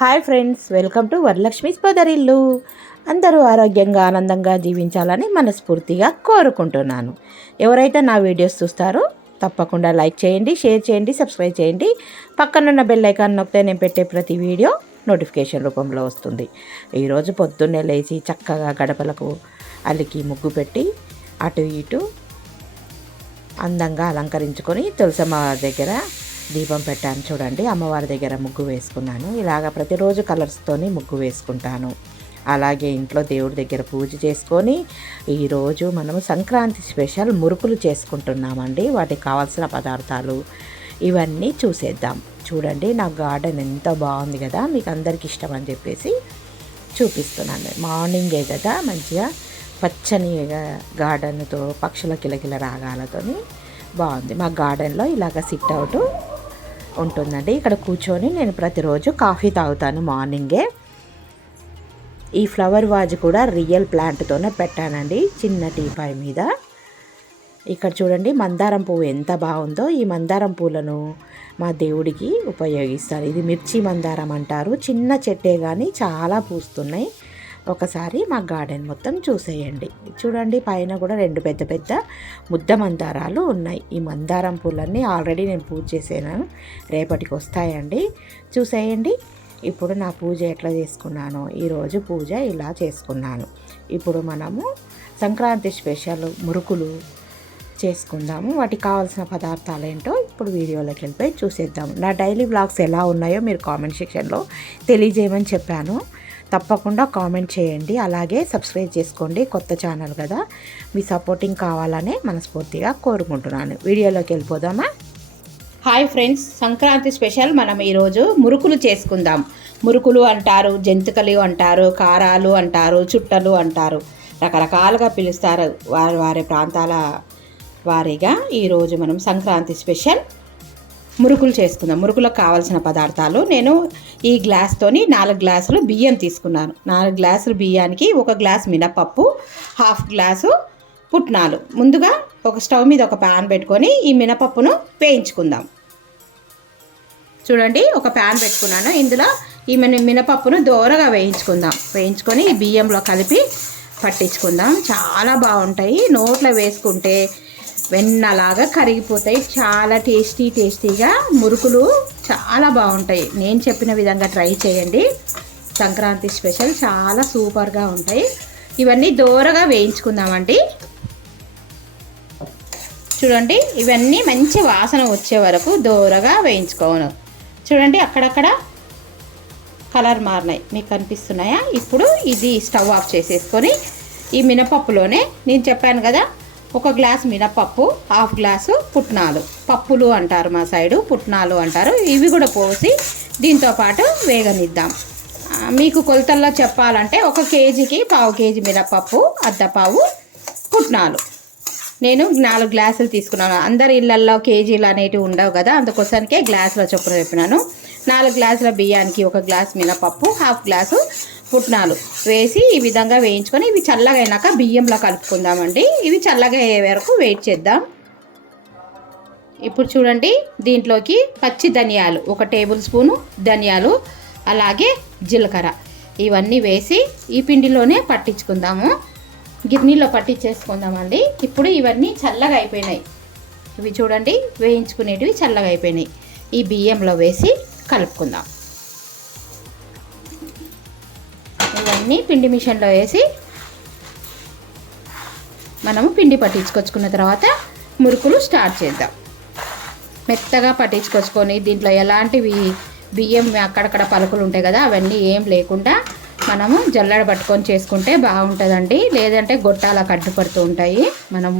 Hi friends welcome to Varalakshmi స్పదరిల్లు. అందరూ ఆరోగ్యంగా ఆనందంగా జీవించాలని మనస్ఫూర్తిగా కోరుకుంటున్నాను. ఎవరైతే నా వీడియోస్ చూస్తారో తప్పకుండా లైక్ చేయండి షేర్ చేయండి సబ్స్క్రైబ్ చేయండి. పక్కనున్న బెల్ ఐకాన్ నొక్కితే నేను పెట్టే ప్రతి వీడియో నోటిఫికేషన్ రూపంలో వస్తుంది. ఈరోజు పొద్దున్నే లేచి చక్కగా గడపలకు అలికి ముగ్గు పెట్టి అటు ఇటు అందంగా అలంకరించుకొని తులసమ్మ దగ్గర దీపం పెట్టాను చూడండి అమ్మవారి దగ్గర ముగ్గు వేసుకున్నాను. ఇలాగ ప్రతిరోజు కలర్స్తోని ముగ్గు వేసుకుంటాను. అలాగే ఇంట్లో దేవుడి దగ్గర పూజ చేసుకొని ఈరోజు మనము సంక్రాంతి స్పెషల్ మురుకులు చేసుకుంటున్నామండి. వాటికి కావాల్సిన పదార్థాలు ఇవన్నీ చూసేద్దాం. చూడండి నా గార్డెన్ ఎంత బాగుంది కదా మీకు అందరికి ఇష్టం అని చెప్పేసి చూపిస్తున్నాను. మార్నింగే కదా మంచిగా పచ్చని గార్డెన్తో పక్షుల కిలకిల రాగాలతోని బాగుంది. మా గార్డెన్లో ఇలాగ సిట్ అవుట్ ఉంటుందండి. ఇక్కడ కూర్చొని నేను ప్రతిరోజు కాఫీ తాగుతాను మార్నింగే. ఈ ఫ్లవర్ వాజ్ కూడా రియల్ ప్లాంట్తోనే పెట్టానండి చిన్న టీపాయ్ మీద. ఇక్కడ చూడండి మందారం పువ్వు ఎంత బాగుందో. ఈ మందారం పూలను మా దేవుడికి ఉపయోగిస్తారు. ఇది మిర్చి మందారం అంటారు. చిన్న చెట్టే కానీ చాలా పూస్తున్నాయి. ఒకసారి మా గార్డెన్ మొత్తం చూసేయండి. చూడండి పైన కూడా రెండు పెద్ద పెద్ద ముద్ద మందారాలు ఉన్నాయి. ఈ మందారం పూలన్నీ ఆల్రెడీ నేను పూజ చేసాను? రేపటికి వస్తాయండి. చూసేయండి. ఇప్పుడు నా పూజ ఎట్లా చేసుకున్నానో ఈరోజు పూజ ఇలా చేసుకున్నాను. ఇప్పుడు మనము సంక్రాంతి స్పెషల్ మురుకులు చేసుకుందాము. వాటికి కావాల్సిన పదార్థాలు ఏంటో ఇప్పుడు వీడియోలోకి వెళ్ళిపోయి చూసేద్దాము. నా డైలీ బ్లాగ్స్ ఎలా ఉన్నాయో మీరు కామెంట్ సెక్షన్లో తెలియజేయమని చెప్పాను. తప్పకుండా కామెంట్ చేయండి. అలాగే సబ్స్క్రైబ్ చేసుకోండి. కొత్త ఛానల్ కదా. మీ సపోర్టింగ్ కావాలనే మనస్ఫూర్తిగా కోరుకుంటున్నాను. వీడియోలోకి వెళ్ళిపోదామా? హాయ్ ఫ్రెండ్స్ సంక్రాంతి స్పెషల్ మనం ఈరోజు మురుకులు చేసుకుందాం. మురుకులు అంటారు జంతికలు అంటారు కారాలు అంటారు చుట్టలు అంటారు. రకరకాలుగా పిలుస్తారు. వారి వారి ప్రాంతాల వారీగా ఈరోజు మనం సంక్రాంతి స్పెషల్ మురుకులు చేసుకుందాం. మురుకులకు కావాల్సిన పదార్థాలు నేను ఈ గ్లాస్తోని నాలుగు గ్లాసులు బియ్యం తీసుకున్నాను. నాలుగు గ్లాసులు బియ్యానికి ఒక గ్లాస్ మినపప్పు హాఫ్ గ్లాసు పుట్నాలు. ముందుగా ఒక స్టవ్ మీద ఒక ప్యాన్ పెట్టుకొని ఈ మినపప్పును వేయించుకుందాం. చూడండి ఒక ప్యాన్ పెట్టుకున్నాను. ఇందులో ఈ మిన మినపప్పును దోరగా వేయించుకుందాం. వేయించుకొని ఈ బియ్యంలో కలిపి పట్టించుకుందాం. చాలా బాగుంటాయి. నోట్లో వేసుకుంటే వెన్నలాగా కరిగిపోతాయి. చాలా టేస్టీ టేస్టీగా మురుకులు చాలా బాగుంటాయి. నేను చెప్పిన విధంగా ట్రై చేయండి. సంక్రాంతి స్పెషల్ చాలా సూపర్గా ఉంటాయి. ఇవన్నీ దోరగా వేయించుకుందామండి. చూడండి ఇవన్నీ మంచి వాసన వచ్చే వరకు దోరగా వేయించుకోను. చూడండి అక్కడక్కడ కలర్ మారినాయి. మీకు కనిపిస్తున్నాయా? ఇప్పుడు ఇది స్టవ్ ఆఫ్ చేసేసుకొని ఈ మినపప్పులోనే నేను చెప్పాను కదా ఒక గ్లాస్ మినపప్పు హాఫ్ గ్లాసు పుట్నాలు. పప్పులు అంటారు మా సైడు పుట్నాలు అంటారు. ఇవి కూడా పోసి దీంతో పాటు వేగనిద్దాం. మీకు కొలతల్లో చెప్పాలంటే ఒక కేజీకి పావు కేజీ మినపప్పు అద్దపావు పుట్నాలు. నేను నాలుగు గ్లాసులు తీసుకున్నాను. అందరి ఇళ్ళల్లో కేజీలు అనేటివి ఉండవు కదా అందుకోసానికే గ్లాసులో చొప్పున చెప్పినాను. నాలుగు గ్లాసుల బియ్యానికి ఒక గ్లాస్ మినపప్పు హాఫ్ గ్లాసు పుట్నాలు వేసి ఈ విధంగా వేయించుకొని ఇవి చల్లగా అయినాక బియ్యంలో కలుపుకుందామండి. ఇవి చల్లగా అయ్యే వరకు వెయిట్ చేద్దాం. ఇప్పుడు చూడండి దీంట్లోకి పచ్చి ధనియాలు ఒక టేబుల్ స్పూను ధనియాలు అలాగే జీలకర్ర ఇవన్నీ వేసి ఈ పిండిలోనే పట్టించుకుందాము. గిన్నెలో పట్టించేసుకుందామండి. ఇప్పుడు ఇవన్నీ చల్లగా అయిపోయినాయి. ఇవి చూడండి వేయించుకునేటివి చల్లగా అయిపోయినాయి. ఈ బియ్యంలో వేసి కలుపుకుందాం. ఇవన్నీ పిండి మిషన్లో వేసి మనము పిండి పట్టించుకొచ్చుకున్న తర్వాత మురుకులు స్టార్ట్ చేద్దాం. మెత్తగా పట్టించుకొచ్చుకొని దీంట్లో ఎలాంటివి బియ్యం అక్కడక్కడ పలుకులు ఉంటాయి కదా అవన్నీ ఏం లేకుండా మనము జల్లడ పట్టుకొని చేసుకుంటే బాగుంటుందండి. లేదంటే గొట్టాలకు అడ్డుపడుతూ ఉంటాయి. మనం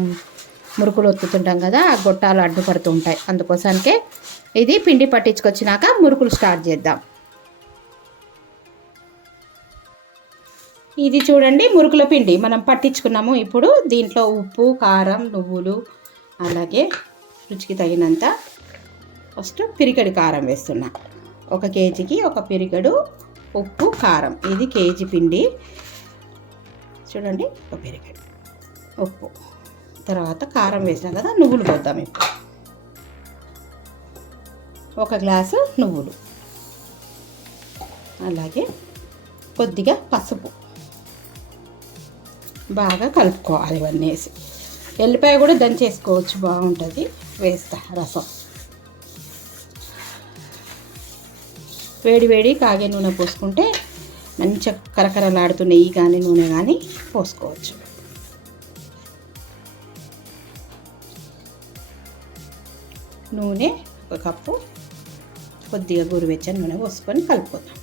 మురుకులు ఒత్తుతుంటాం కదా ఆ గొట్టాలు అడ్డుపడుతూ ఉంటాయి. అందుకోసానికే ఇది పిండి పట్టించుకొచ్చినాక మురుకులు స్టార్ట్ చేద్దాం. ఇది చూడండి మురుకుల పిండి. మనం పట్టించుకున్నాము ఇప్పుడు. దీంట్లో ఉప్పు కారం నువ్వులు అలాగే రుచికి తగినంత ఫస్ట్ పిరికడి కారం వేస్తున్నా. ఒక కేజీకి ఒక పిరికడు ఉప్పు కారం. ఇది కేజీ పిండి. చూడండి ఒక పిరికడు. ఉప్పు. తర్వాత కారం వేసినాం కదా నువ్వులు పోద్దాం ఇప్పుడు. ఒక గ్లాసు నువ్వులు. అలాగే కొద్దిగా పసుపు. బాగా కలుపుకోవాలి ఇవన్నీ వేసి. ఎల్లిపాయ కూడా దంచేసుకోవచ్చు బాగుంటుంది. వేస్తా రసం. వేడి వేడి కాగే నూనె పోసుకుంటే మంచిగా కరకరలాడుతూ నెయ్యి కానీ నూనె కానీ పోసుకోవచ్చు. నూనె ఒక కప్పు కొద్దిగా గోరువెచ్చని నూనె పోసుకొని కలుపుకుందాం.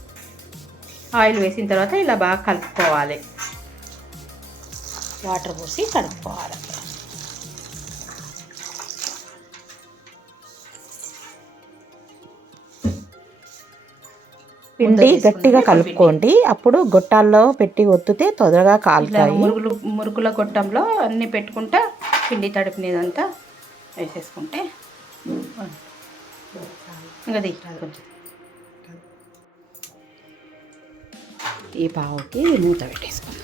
ఆయిల్ వేసిన తర్వాత ఇలా బాగా కలుపుకోవాలి. వాటర్ పోసి కలుపుకోవాలి. పిండి గట్టిగా కలుపుకోండి. అప్పుడు గొట్టాల్లో పెట్టి ఒత్తితే తొందరగా కాలుతాయి. మురుగులు మురుకుల గొట్టంలో అన్నీ పెట్టుకుంటా పిండి తడిపినదంతా వేసేసుకుంటే ఇంకా కొంచెం. ఈ పావుకి మూత పెట్టేసుకుందాం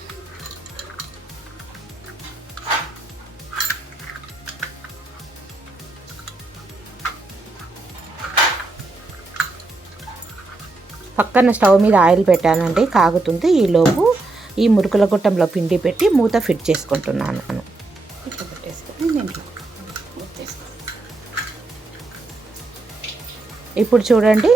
పక్కన స్టవ్ మీద ఆయిల్ పెట్టానండి. కాగుతుంది ఈలోపు ఈ మురుకుల గుట్టంలో పిండి పెట్టి మూత ఫిట్ చేసుకుంటున్నాను. ఇప్పుడు చూడండి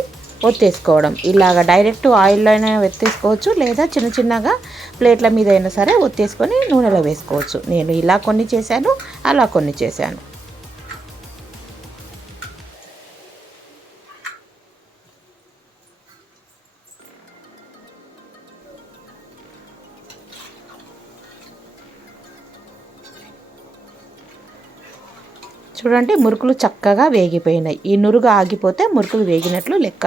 ఒత్తేసుకోవడం. ఇలాగ డైరెక్ట్ ఆయిల్లో అయినా ఎత్తేసుకోవచ్చు లేదా చిన్న చిన్నగా ప్లేట్ల మీద అయినా సరే ఒత్తేసుకొని నూనెలో వేసుకోవచ్చు. నేను ఇలా కొన్ని చేశాను అలా కొన్ని చేశాను. చూడండి మురుకులు చక్కగా వేగిపోయినాయి. ఈ నురుగు ఆగిపోతే మురుకులు వేగినట్లు లెక్క.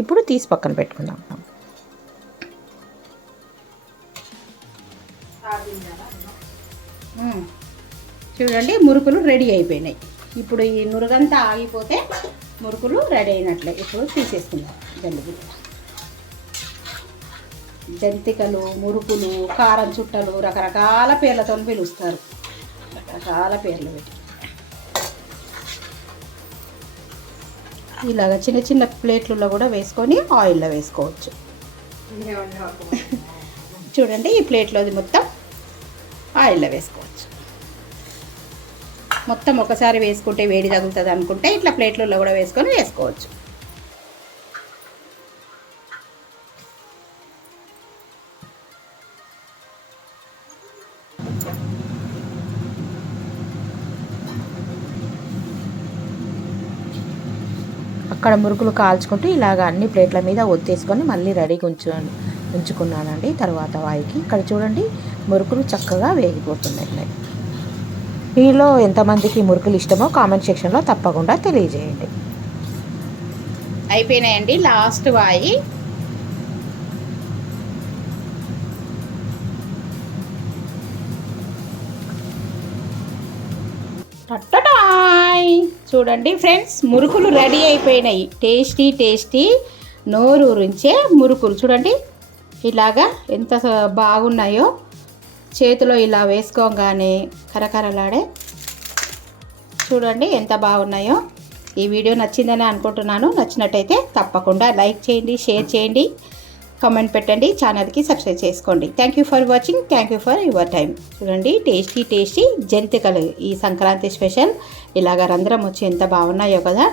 ఇప్పుడు తీసి పక్కన పెట్టుకుందాం. చూడండి మురుకులు రెడీ అయిపోయినాయి. ఇప్పుడు ఈ నురుగంతా ఆగిపోతే మురుకులు రెడీ అయినట్లే. ఇప్పుడు తీసేసుకుందాం. జల్లుగు జంతికలు మురుకులు కారం చుట్టలు రకరకాల పేర్లతో పిలుస్తారు. రకరకాల పేర్లు పెట్టి. ఇలాగ చిన్న చిన్న ప్లేట్లలో కూడా వేసుకొని ఆయిల్లో వేసుకోవచ్చు. చూడండి ఈ ప్లేట్లోది మొత్తం ఆయిల్లో వేసుకోవచ్చు. మొత్తం ఒకసారి వేసుకుంటే వేడి తగులుతుంది అనుకుంటే ఇట్లా ప్లేట్లలో కూడా వేసుకొని వేసుకోవచ్చు. అక్కడ మురుకులు కాల్చుకుంటూ ఇలాగ అన్ని ప్లేట్ల మీద ఒత్తేసుకొని మళ్ళీ రెడీగా ఉంచు ఉంచుకున్నానండి. తర్వాత వాయికి ఇక్కడ చూడండి మురుకులు చక్కగా వేగిపోతున్నాయి. మీలో ఎంతమందికి మురుకులు ఇష్టమో కామెంట్ సెక్షన్లో తప్పకుండా తెలియజేయండి. అయిపోయినాయండి లాస్ట్ వాయి. టట్టటాయ్! చూడండి ఫ్రెండ్స్ మురుకులు రెడీ అయిపోయినాయి. టేస్టీ టేస్టీ నోరూరించే మురుకులు. చూడండి ఇలాగా ఎంత బాగున్నాయో చేతిలో ఇలా వేసుకోగానే కరకరలాడే. చూడండి ఎంత బాగున్నాయో. ఈ వీడియో నచ్చిందని అనుకుంటున్నాను. నచ్చినట్టయితే తప్పకుండా లైక్ చేయండి షేర్ చేయండి. కామెంట్ పెట్టండి ఛానల్కి సబ్స్క్రైబ్ చేసుకోండి. Thank you for watching thank you for your time చూడండి టేస్టీ టేస్టీ జంతికలు ఈ సంక్రాంతి స్పెషల్ ఇలాగ రంధ్రం వచ్చి ఎంత బాగున్నాయో కదా.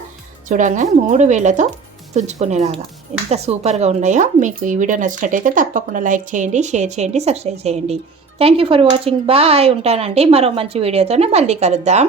చూడంగా మూడు వేలతో తుంచుకునేలాగా. ఎంత సూపర్గా ఉన్నాయో. మీకు ఈ వీడియో నచ్చినట్టయితే తప్పకుండా లైక్ చేయండి షేర్ చేయండి సబ్స్క్రైబ్ చేయండి. Thank you for watching bye ఉంటానండి. మరో మంచి వీడియోతోనే మళ్ళీ కలుద్దాం.